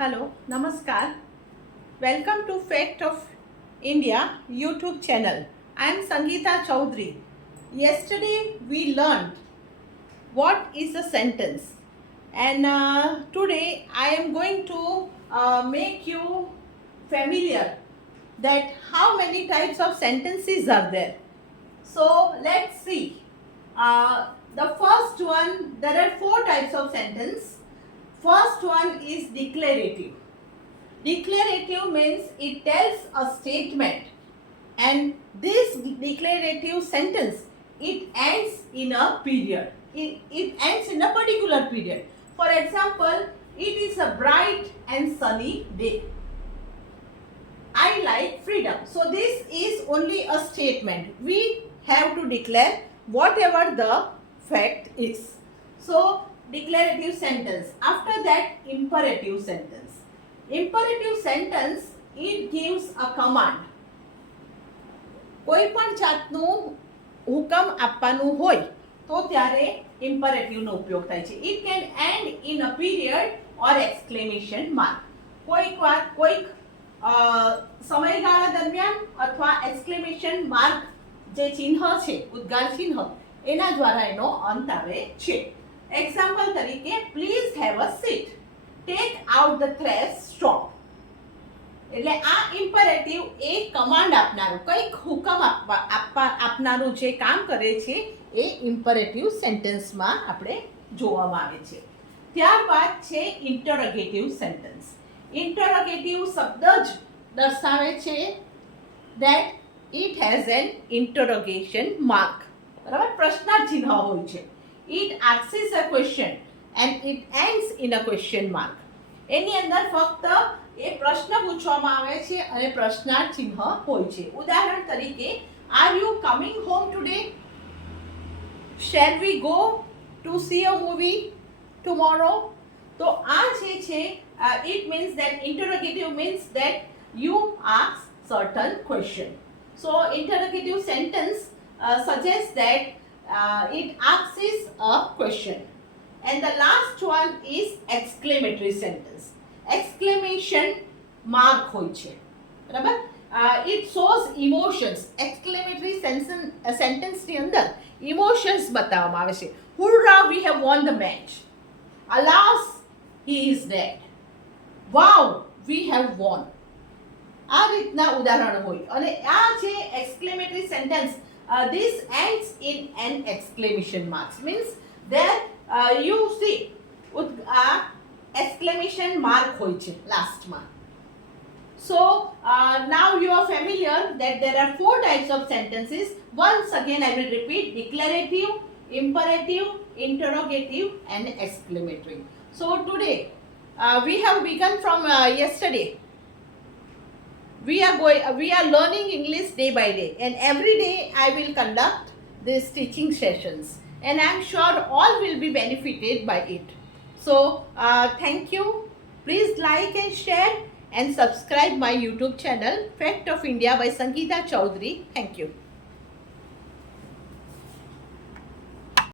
Hello, Namaskar. Welcome to Fact of India YouTube channel. I am Sangeeta Chaudhary. Yesterday we learned what is a sentence, and today I am going to make you familiar that how many types of sentences are there. So let's see. The first one, there are four types of sentence. First one is declarative. Declarative means it tells a statement, and this declarative sentence, it ends in a period. It ends in a particular period. For example, it is a bright and sunny day. I like freedom. So this is only a statement. We have to declare whatever the fact is. So declarative sentence. After that, imperative sentence. Imperative sentence, it gives a command. કોઈ પણ જાતનું હુકમ આપવાનું હોય તો ત્યારે imperative નો ઉપયોગ થાય છે. It can end in a period or exclamation mark. કોઈક સમયગાળા દરમિયાન અથવા exclamation mark જે ચિહ્ન છે, ઉદ્ગાર ચિહ્ન, એના દ્વારા એનો અંત આવે છે. એક્ઝામ્પલ તરીકે, please have a seat, take out the trash stop. એટલે આ ઇમ્પરેટિવ એ કમાન્ડ આપનારું, કંઈક હુકમ આપનારું જે કામ કરે છે એ ઇમ્પરેટિવ સેન્ટેન્સમાં આપણે જોવામાં આવે છે. ત્યારબાદ છે ઇન્ટરોગેટિવ સેન્ટેન્સ. ઇન્ટરોગેટિવ શબ્દ જ દર્શાવે છે that it has an interrogation mark. બરાબર, પ્રશ્નાર્થ ચિહ્ન હોય છે. It asks a question and it ends in a question mark. એની અંદર ફક્ત એ પ્રશ્ન પૂછવામાં આવે છે અને પ્રશ્નાર્થ ચિહ્ન હોય છે. ઉદાહરણ તરીકે, are you coming home today? Shall we go to C a movie tomorrow? તો આ જે છે, it means that interrogative means that you ask certain question. So interrogative sentence suggests that it asks a question. And the last one is exclamatory sentence. Exclamation mark હોય છે. બરાબર? It shows emotions. Exclamatory sentence ની અંદર emotions બતાવવામાં આવે છે. Hurrah, we have won the match. Alas, he is dead. Wow, we have won. આ રીતના ઉદાહરણ હોય. અને આ જે exclamatory sentence, this ends in an exclamation marks. Means there you see exclamation mark હોય છે લાસ્ટમાં. So now you are familiar that there are four types of sentences. Once again I will repeat: declarative, imperative, interrogative and exclamatory. So today we have begun from yesterday. We are learning English day by day, and every day I will conduct these teaching sessions, and I am sure all will be benefited by it. So thank you. Please like and share and subscribe my YouTube channel, Fact of India by Sangeeta Chaudhary. Thank you.